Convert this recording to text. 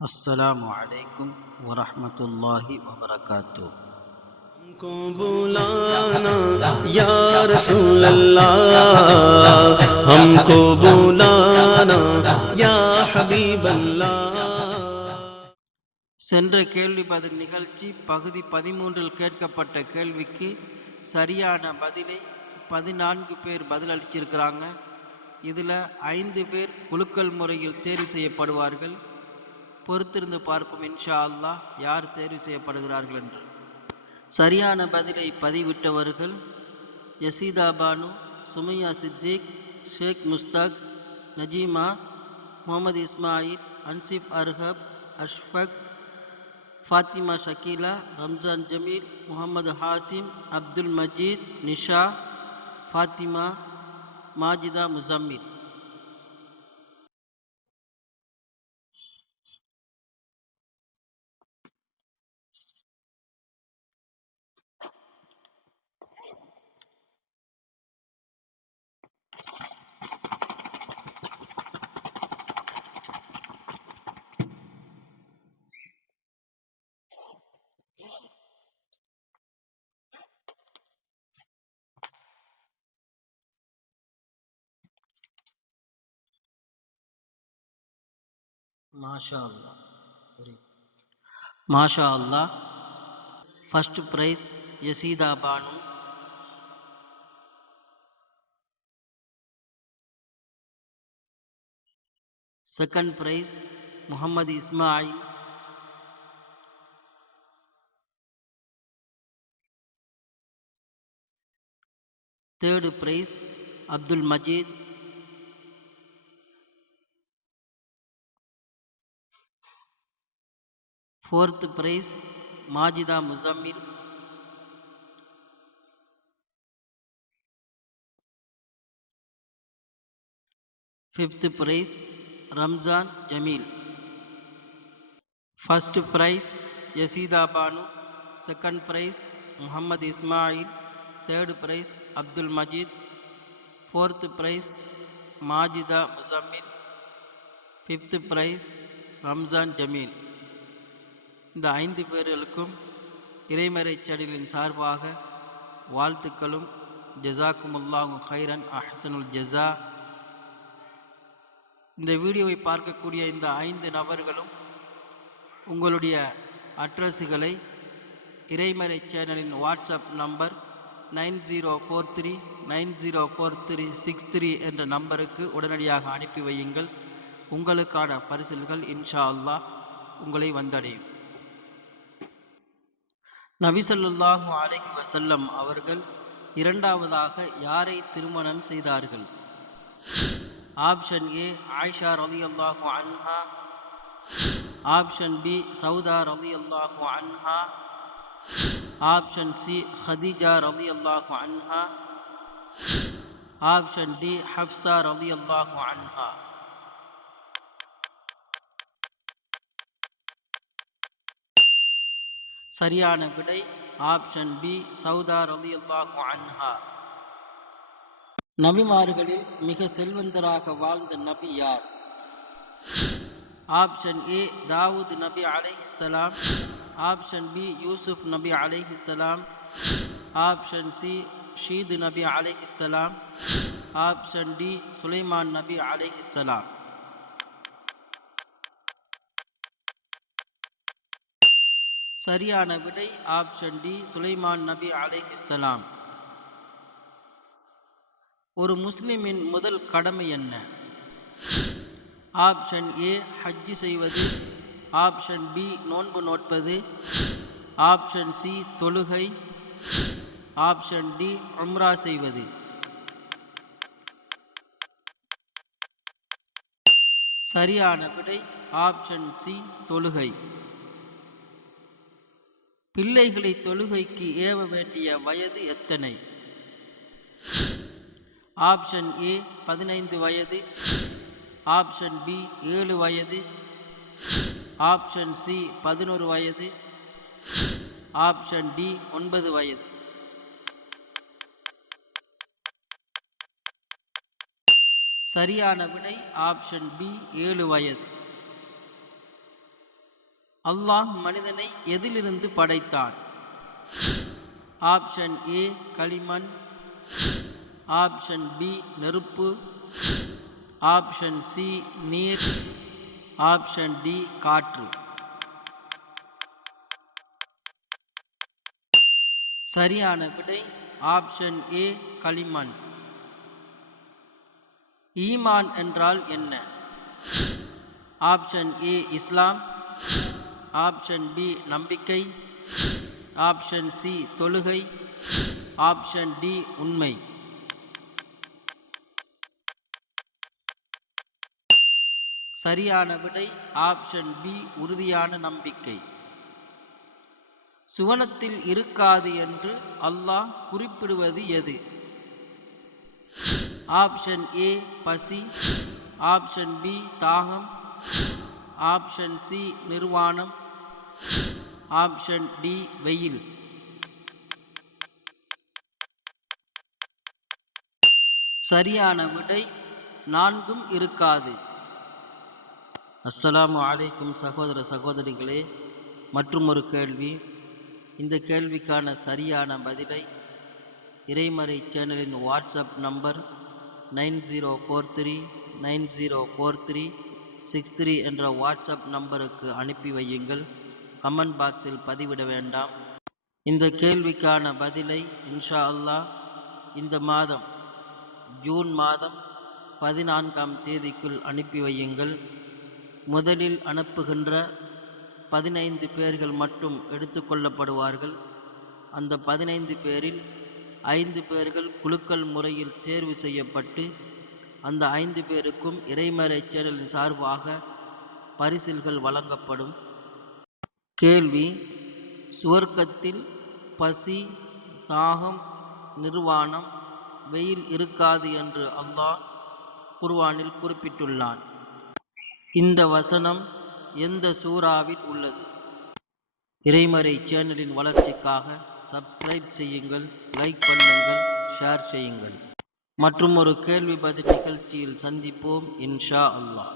अस्सलामु अलैकुम वरहमतुल्लाहि वबरकातुह। हमको बुलाना या रसूल अल्लाह, हमको बुलाना या हबीब अल्लाह। சென்ற கேள்வி பதில் நிகழ்ச்சி பகுதி 13 கேட்கப்பட்ட கேள்விக்கு சரியான பதிலை 14 பேர் பதிலளிச்சிருக்கிறாங்க. இதில் 5 பேர் குலுக்கல் முறையில் தேர்வு செய்யப்படுவார்கள். பொறுத்திருந்து பார்ப்போம் இன்ஷா அல்லாஹ் யார் தேர்வு செய்யப்படுகிறார்கள் என்று. சரியான பதிலை பதிவிட்டவர்கள் யசீதா பானு, சுமையா சித்திக், ஷேக் முஸ்தாக், நஜீமா, முகமது இஸ்மாயில், அன்சிப் அர்ஹப், அஷ்ஃபக், ஃபாத்திமா ஷக்கீலா, ரம்ஜான் ஜமீல், முகமது ஹாசிம், அப்துல் மஜீத், நிஷா, ஃபாத்திமா, மாஜிதா முசம்மில். மாஷா அல்லாஹ், மாஷா அல்லாஹ். First prize Yasitha Banu, second prize Mohammed Ismail, third prize Abdul Majeed, fourth prize Majitha Musammil, fifth prize Ramzan Jameel. First prize Yasitha Banu, second prize Mohammed Ismail, third prize Abdul Majeed, fourth prize Majitha Musammil, fifth prize Ramzan Jameel. இந்த 5 பேர்களுக்கும் இறைமறை சேனலின் சார்பாக வாழ்த்துக்களும் ஜஸாக்குமுல்லாஹு ஹைரன் அஹ்சனுல் ஜஸா. இந்த வீடியோவை பார்க்கக்கூடிய இந்த 5 நபர்களும் உங்களுடைய அட்ரஸுகளை இறைமறை சேனலின் வாட்ஸ்அப் நம்பர் 9043904363 என்ற நம்பருக்கு உடனடியாக அனுப்பி வையுங்கள். உங்களுக்கான பரிசில்கள் இன்ஷா அல்லாஹ் உங்களை வந்தடையும். நபி ஸல்லல்லாஹு அலைஹி வஸல்லம் அவர்கள் இரண்டாவதாக யாரை திருமணம் செய்தார்கள்? ஆப்ஷன் ஏ ஆயிஷா ரலியல்லாஹு அன்ஹா, ஆப்ஷன் பி சௌதா ரலியல்லாஹு அன்ஹா, ஆப்ஷன் சி ஹதீஜா ரலியல்லாஹு அன்ஹா, ஆப்ஷன் டி ஹப்ஸா ரலியல்லாஹு அன்ஹா. சரியான விடை ஆப்ஷன் பி சௌதா ரலியல்லாஹு அன்ஹா. நபிமார்களில் மிக செல்வந்தராக வாழ்ந்த நபி யார்? ஆப்ஷன் ஏ தாவூத் நபி அலைஹிஸ்ஸலாம், ஆப்ஷன் பி யூசுப் நபி அலைஹிஸ்ஸலாம், ஆப்ஷன் சி ஷீது நபி அலைஹிஸ்ஸலாம், ஆப்ஷன் டி சுலைமான் நபி அலைஹிஸ்ஸலாம். சரியான விடை ஆப்ஷன் டி சுலைமான் நபி அலைஹிஸ்ஸலாம். ஒரு முஸ்லிமின் முதல் கடமை என்ன? ஆப்ஷன் ஏ ஹஜ்ஜி செய்வது, ஆப்ஷன் பி நோன்பு நோட்பது, ஆப்ஷன் சி தொழுகை, ஆப்ஷன் டி உம்ரா செய்வது. சரியான விடை ஆப்ஷன் சி தொழுகை. பிள்ளைகளை தொழுகைக்கு ஏவ வேண்டிய வயது எத்தனை? ஆப்ஷன் ஏ 15 வயது, ஆப்ஷன் பி 7 வயது, ஆப்ஷன் சி 11 வயது, ஆப்ஷன் டி 9 வயது. சரியான விடை ஆப்ஷன் பி 7 வயது. அல்லாஹ் மனிதனை எதிலிருந்து படைத்தான்? ஆப்ஷன் ஏ களிமண், ஆப்ஷன் பி நெருப்பு, ஆப்ஷன் சி நீர், ஆப்ஷன் டி காற்று. சரியான விடை ஆப்ஷன் ஏ களிமண். ஈமான் என்றால் என்ன? ஆப்ஷன் ஏ இஸ்லாம், ஆப்ஷன் பி நம்பிக்கை, ஆப்ஷன் சி தொழுகை, ஆப்ஷன் டி உண்மை. சரியான விடை ஆப்ஷன் பி உறுதியான நம்பிக்கை. சுவனத்தில் இருக்காது என்று அல்லாஹ் குறிப்பிடுவது எது? ஆப்ஷன் ஏ பசி, ஆப்ஷன் பி தாகம், ஆப்ஷன் சி நிர்வாணம், ஆப்ஷன் டி வெயில். சரியான விடை நான்கும் இருக்காது. அஸ்ஸலாமு அலைக்கும் சகோதர சகோதரிகளே. மற்றும் ஒரு கேள்வி. இந்த கேள்விக்கான சரியான பதிலை இறைமறை சேனலின் வாட்ஸ்அப் நம்பர் 9043904363 என்ற வாட்ஸ்அப் நம்பருக்கு அனுப்பி வையுங்கள். கமெண்ட் பாக்ஸில் பதிவிட வேண்டாம். இந்த கேள்விக்கான பதிலை இன்ஷா அல்லாஹ் இந்த மாதம் ஜூன் மாதம் 14ஆம் தேதிக்குள் அனுப்பி வையுங்கள். முதலில் அனுப்புகின்ற 15 பேர்கள் மட்டும் எடுத்துக்கொள்ளப்படுவார்கள். அந்த 15 பேரில் 5 பேர்கள் குலுக்கல் முறையில் தேர்வு செய்யப்பட்டு அந்த 5 பேருக்கும் இறைமறை சேனலின் சார்பாக பரிசில்கள் வழங்கப்படும். கேள்வி. சுவர்க்கத்தில் பசி, தாகம், நிர்வாணம், வெயில் இருக்காது என்று அல்லாஹ் குர்ஆனில் குறிப்பிட்டுள்ளான். இந்த வசனம் எந்த சூறாவில் உள்ளது? இறைமறை சேனலின் வளர்ச்சிக்காக சப்ஸ்கிரைப் செய்யுங்கள், லைக் பண்ணுங்கள், ஷேர் செய்யுங்கள். மற்றும் ஒரு கேள்வி பதில் நிகழ்ச்சியில் சந்திப்போம் இன்ஷா அல்லாஹ்.